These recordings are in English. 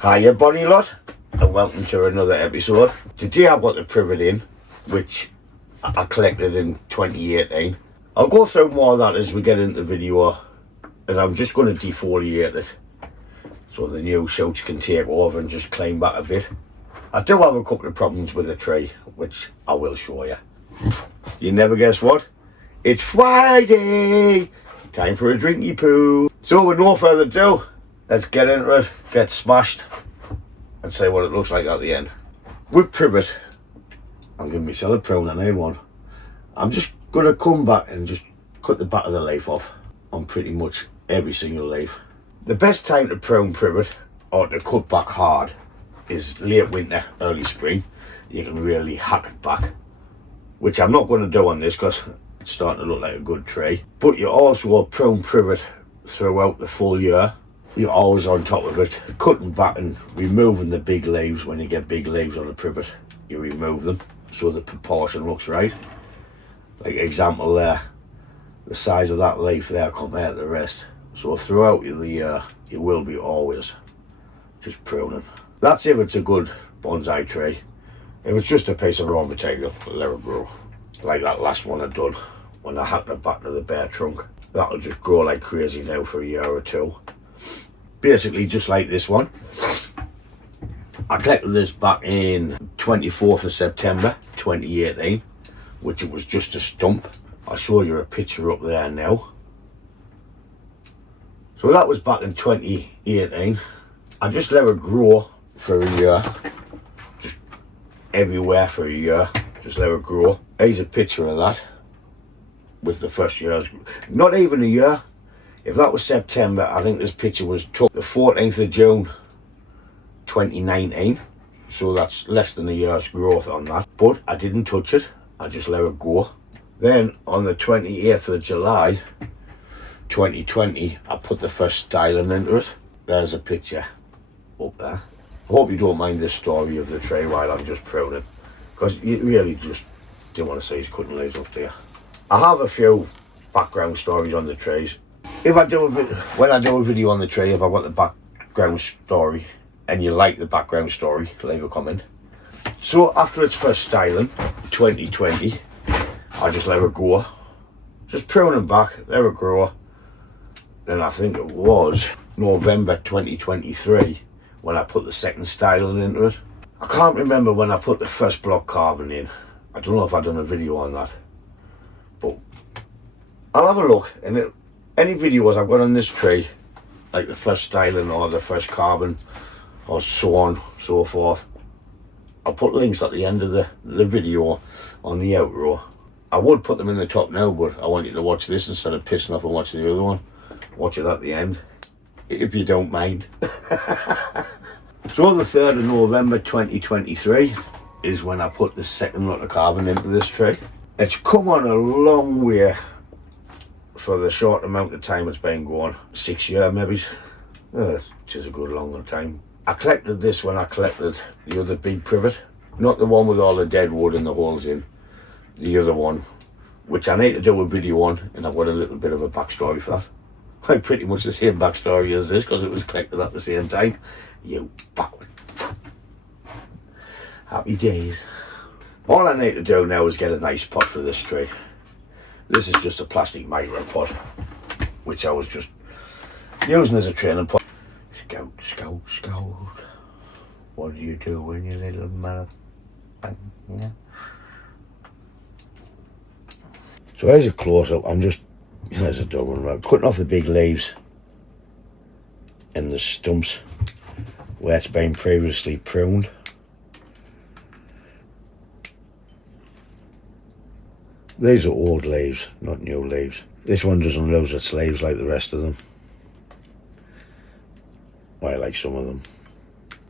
Hiya Bonnie lot, and welcome to another episode. Today I've got the privet in, which I collected in 2018. I'll go through more of that as we get into the video, as I'm just going to defoliate it so the new shoots can take over and just clean back a bit. I do have a couple of problems with the tree, which I will show you. You never guess what? It's Friday! Time for a drinky poo. So with no further ado, let's get into it, get smashed, and see what it looks like at the end. With privet, I'm giving myself a prune on A1. I'm just going to come back and just cut the back of the leaf off on pretty much every single leaf. The best time to prune privet, or to cut back hard, is late winter, early spring. You can really hack it back, which I'm not going to do on this because it's starting to look like a good tree. But you also prune privet throughout the full year. You're always on top of it, cutting back and removing the big leaves. When you get big leaves on a privet, you remove them so the proportion looks right. Like example there, the size of that leaf there compared to the rest. So throughout the year, you will be always just pruning. That's if it's a good bonsai tree. If it's just a piece of raw material, let it grow. Like that last one I done, when I hacked it back to the bare trunk. That'll just grow like crazy now for a year or two. Basically just like this one. I collected this back in 24th of September 2018, which it was just a stump. I'll show you a picture up there now. So that was back in 2018. I just let it grow for a year. Just everywhere for a year. Just let it grow. Here's a picture of that with the first year's, not even a year. If that was September, I think this picture was took the 14th of June 2019. So that's less than a year's growth on that. But I didn't touch it, I just let it go. Then on the 28th of July 2020, I put the first styling into it. There's a picture up there. I hope you don't mind this story of the tree while I'm just pruning, because you really just don't want to see his cutting leaves up there. I have a few background stories on the trees. If I do when I do a video on the tree, if I've got the background story and you like the background story, leave a comment. So after its first styling, 2020, I just let it go. Just pruning back, let it grow. Then I think it was November 2023 when I put the second styling into it. I can't remember when I put the first block carbon in. I don't know if I've done a video on that. But I'll have a look, and any videos I've got on this tree, like the first styling or the first carbon or so on, so forth, I'll put links at the end of the video on the outro. I would put them in the top now, but I want you to watch this instead of pissing off and watching the other one. Watch it at the end, if you don't mind. So the 3rd of November 2023 is when I put the second lot of carbon into this tree. It's come on a long way for the short amount of time it's been going. 6 years maybe, which is a good long time. I collected this when I collected the other big privet, not the one with all the dead wood and the holes in, the other one, which I need to do a video on, and I've got a little bit of a backstory for that. Like pretty much the same backstory as this, because it was collected at the same time. You backward. Happy days. All I need to do now is get a nice pot for this tree. This is just a plastic micro pot, which I was just using as a training pot. Scout, scout, scout. What do you do when you little mother? Yeah. So here's a close up. There's a dog one. I'm cutting off the big leaves and the stumps where it's been previously pruned. These are old leaves, not new leaves. This one doesn't lose its leaves like the rest of them. Well, I like some of them.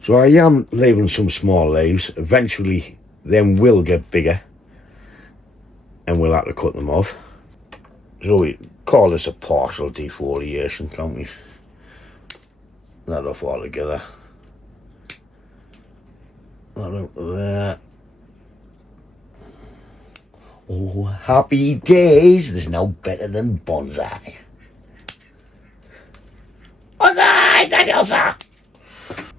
So I am leaving some small leaves. Eventually, them will get bigger, and we'll have to cut them off. So we call this a partial defoliation, can't we? That off all together. That out there. Oh, happy days. There's no better than bonsai. Bonsai, Daniel, sir.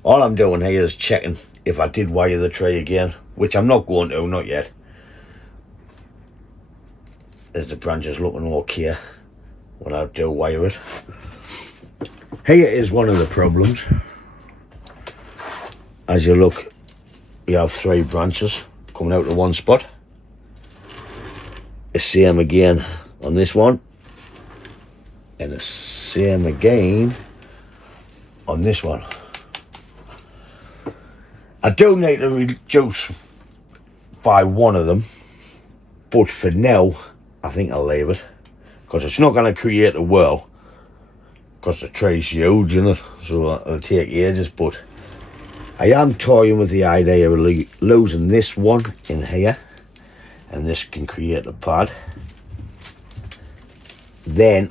All I'm doing here is checking if I did wire the tray again, which I'm not going to, not yet. As the branch is looking okay when I do wire it. Here is one of the problems. As you look, you have 3 branches coming out of one spot. The same again on this one, and the same again on this one. I do need to reduce by one of them, but for now I think I'll leave it, because it's not going to create a whirl, because the tray's huge, isn't it? So it'll take ages. But I am toying with the idea of losing this one in here, and this can create a pad. Then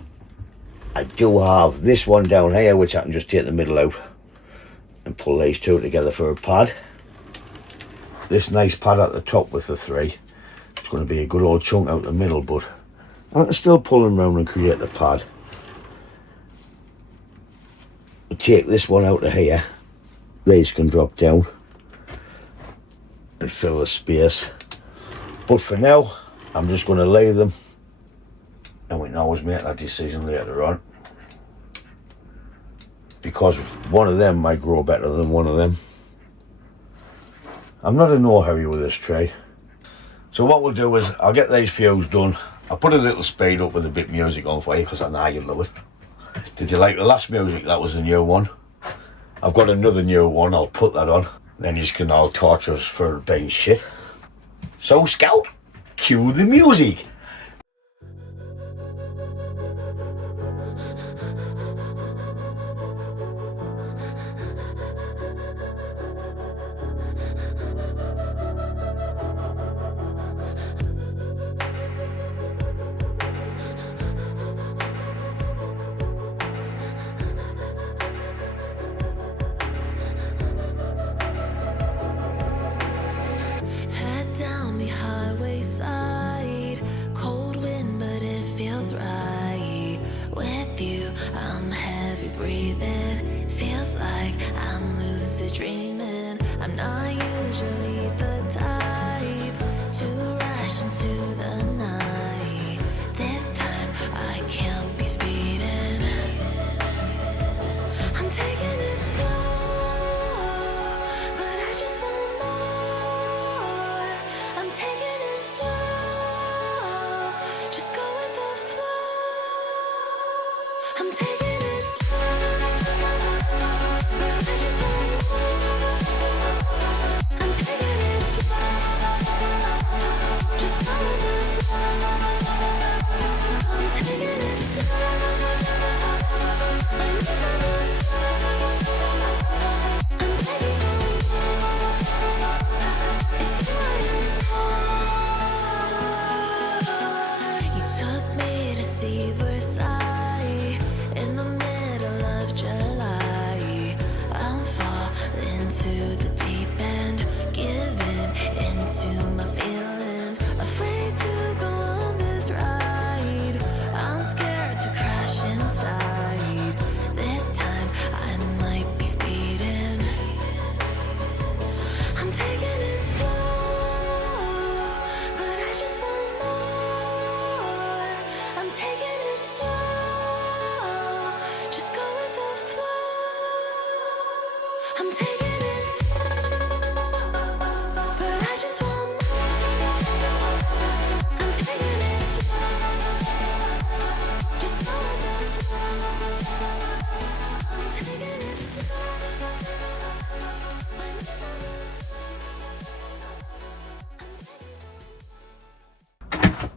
I do have this one down here, which I can just take the middle out and pull these 2 together for a pad. This nice pad at the top with the 3, it's going to be a good old chunk out the middle, but I can still pull them round and create a pad. I take this one out of here, these can drop down and fill the space. But for now, I'm just going to leave them, and we can always make that decision later on, because one of them might grow better than one of them. I'm not in no hurry with this tray. So what we'll do is, I'll get these fuse done. I'll put a little speed up with a bit of music on for you, because I know you love it. Did you like the last music? That was a new one. I've got another new one, I'll put that on. Then you can all torture us for being shit. So Scout, cue the music. Breathing feels like I'm lucid dreaming. I'm not usually the type to rush into the night. This time I can't be speeding. I'm taking it slow, but I just want more. I'm taking it slow, just go with the flow. I'm taking it slow.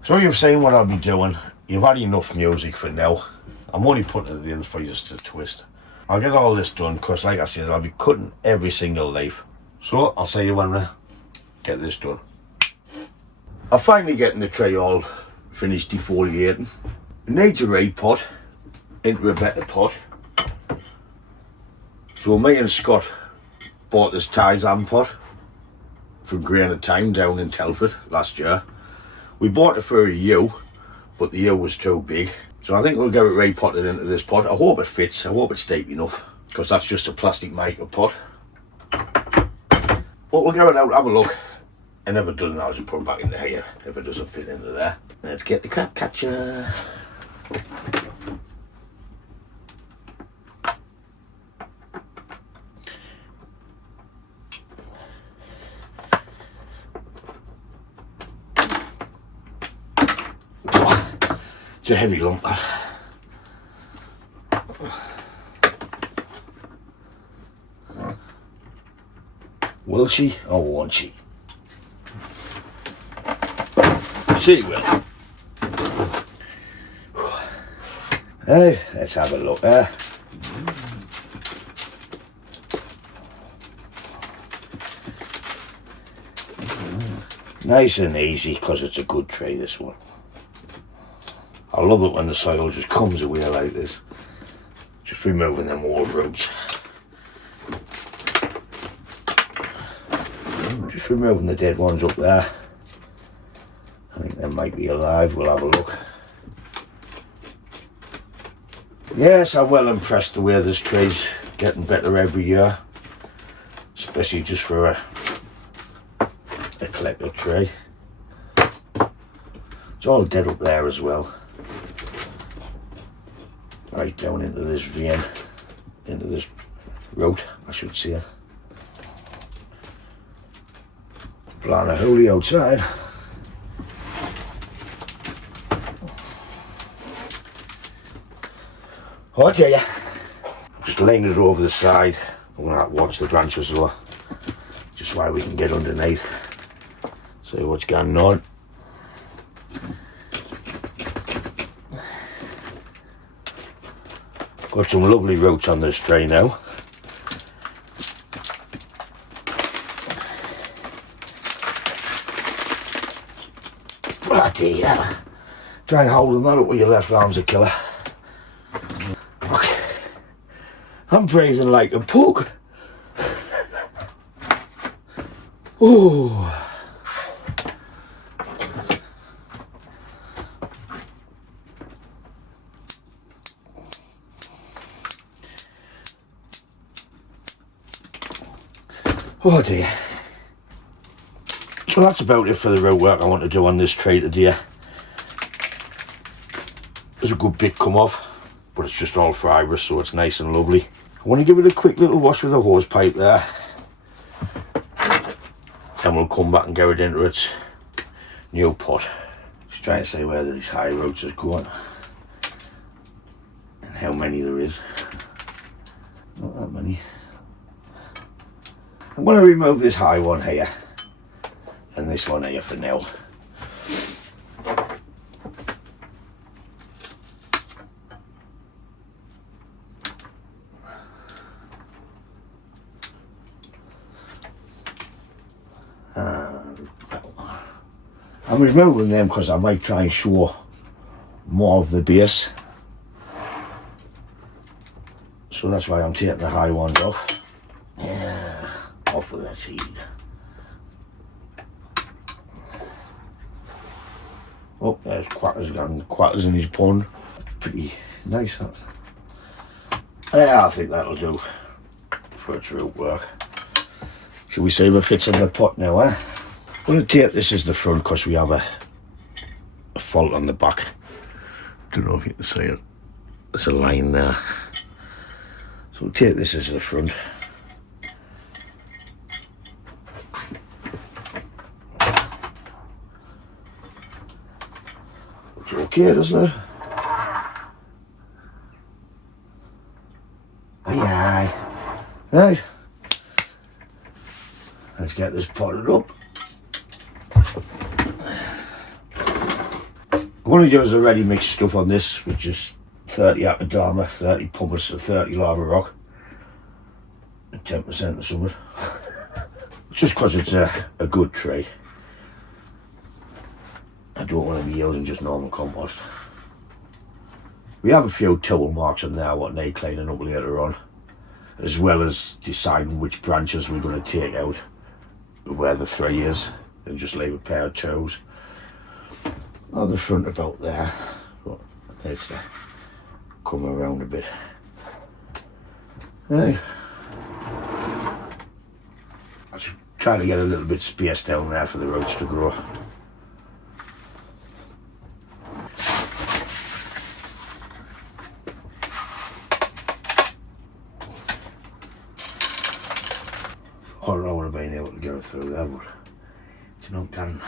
So you've seen what I'll be doing. You've had enough music for now. I'm only putting it in for you to twist. I'll get all this done, because like I said, I'll be cutting every single leaf. So I'll see you when I get this done. I'm finally getting the tray all finished defoliating. It needs a repot into a better pot. So me and Scott bought this Taizan pot from Grain of Time down in Telford last year. We bought it for a U, but the U was too big. So I think we'll get it repotted into this pot. I hope it fits, I hope it's deep enough, because that's just a plastic micro pot. But we'll get it out, have a look. And if it doesn't, I'll just put it back into here if it doesn't fit into there. Let's get the crab catcher. It's a heavy lump, that. Will she or won't she? She will. Hey, let's have a look there. Nice and easy, because it's a good tray, this one. I love it when the soil just comes away like this. Just removing them old roots. Just removing the dead ones up there. I think they might be alive, we'll have a look. Yes, I'm well impressed the way this tray's getting better every year. Especially just for a collector tray. It's all dead up there as well. Right down into this vein, into this root, I should say. Plan a holy outside. Oh, I tell ya, just laying it over the side. I'm gonna have to watch the branches though, just while we can get underneath. See what's going on. Got some lovely roots on this tray now. Bloody hell. Try and hold that up with your left arm's a killer. Okay. I'm breathing like a pug. Ooh. Oh dear. Well, that's about it for the root work I want to do on this tray today. There's a good bit come off, but it's just all fibrous, so it's nice and lovely. I want to give it a quick little wash with a hose pipe there. And we'll come back and get it into its new pot. Just trying to say where these high roots are going. And how many there is. Not that many. I'm going to remove this high one here and this one here for now. I'm removing them because I might try and show more of the base. So that's why I'm taking the high ones off. Yeah, off with that seed. Oh, there's quackers going, quackers in his pond. Pretty nice, that. Yeah, I think that'll do for its root work. Shall we see if it fits in the pot now, eh? I'm going to take this as the front because we have a fault on the back. Don't know if you can see it. There's a line there. So we'll take this as the front. Looks okay, doesn't it? Aye, aye. Right. Let's get this potted up. I'm going to use the ready mixed stuff on this, which is 30 Akadama, 30 pumice and 30 lava rock. And 10% of summit. Just because it's a good tray. I don't want to be using just normal compost. We have a few tool marks on there what need cleaning up later on, as well as deciding which branches we're going to take out, where the three is, and just leave a pair of toes. Oh, the front about there, but it needs to come around a bit. Right. I should Trying to get a little bit space down there for the roots to grow. I would have been able to get it through there, but it's not done.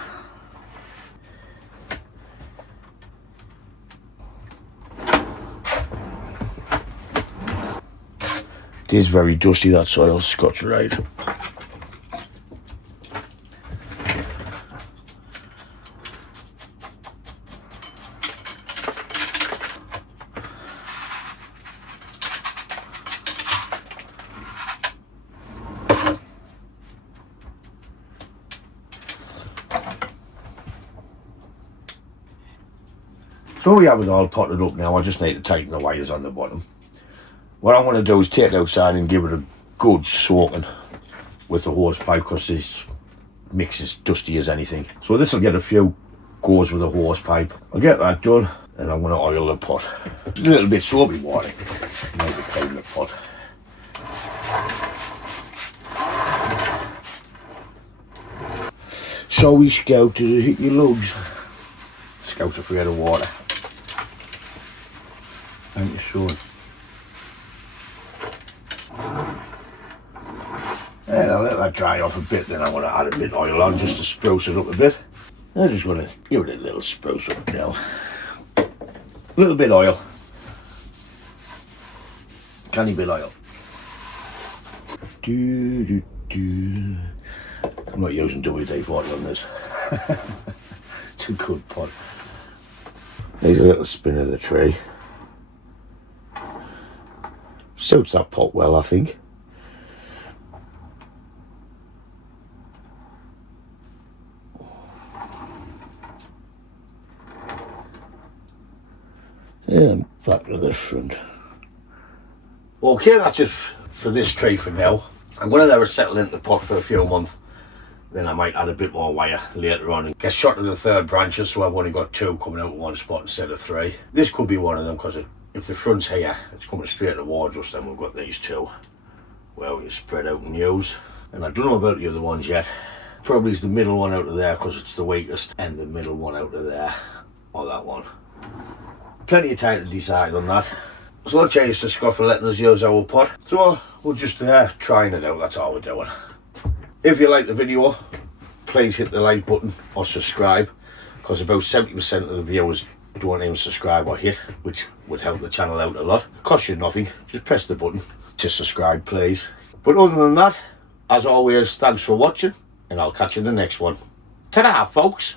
It is very dusty, that soil, Scotch Rite. So we have it all potted up now. I just need to tighten the wires on the bottom. What I want to do is take it outside and give it a good soaking with the hose pipe, because this mix is dusty as anything. So this will get a few goes with the hose pipe. I'll get that done and I'm going to oil the pot. A little bit soapy water. Maybe clean the pot. So we scout to hit your lugs. Scout to forget the water. Thank you, son. And I'll let that dry off a bit, then I'm going to add a bit of oil on just to spruce it up a bit. I'm just going to give it a little spruce up now. A little bit of oil. Canny bit of oil. I'm not using WD-40 on this. It's a good pot. There's a little spin of the tray. Suits that pot well, I think. Yeah, back to the front. Okay, that's it for this tray for now. I'm going to let it settle into the pot for a few months. Then I might add a bit more wire later on and get shot to the third branches, so I've only got two coming out of one spot instead of three. This could be one of them, because if the front's here, it's coming straight towards us, then we've got these two where we can spread out and use. And I don't know about the other ones yet. Probably is the middle one out of there because it's the weakest, and the middle one out of there, or that one. Plenty of time to decide on that. So I'll change to Scott for letting us use our pot. So we're just trying it out, that's all we're doing. If you like the video, please hit the like button or subscribe, because about 70% of the viewers don't even subscribe or hit, which would help the channel out a lot. It costs you nothing, just press the button to subscribe, please. But other than that, as always, thanks for watching, and I'll catch you in the next one. Ta-da, folks!